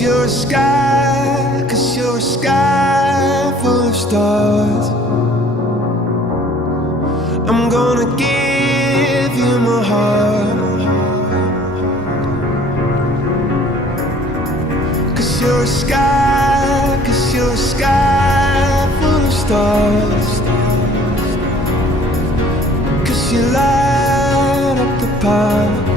you're a sky, 'cause you're a sky full of stars. I'm gonna give you my heart, 'cause you're a sky, 'cause you're a sky full of stars. 'Cause you light up the path.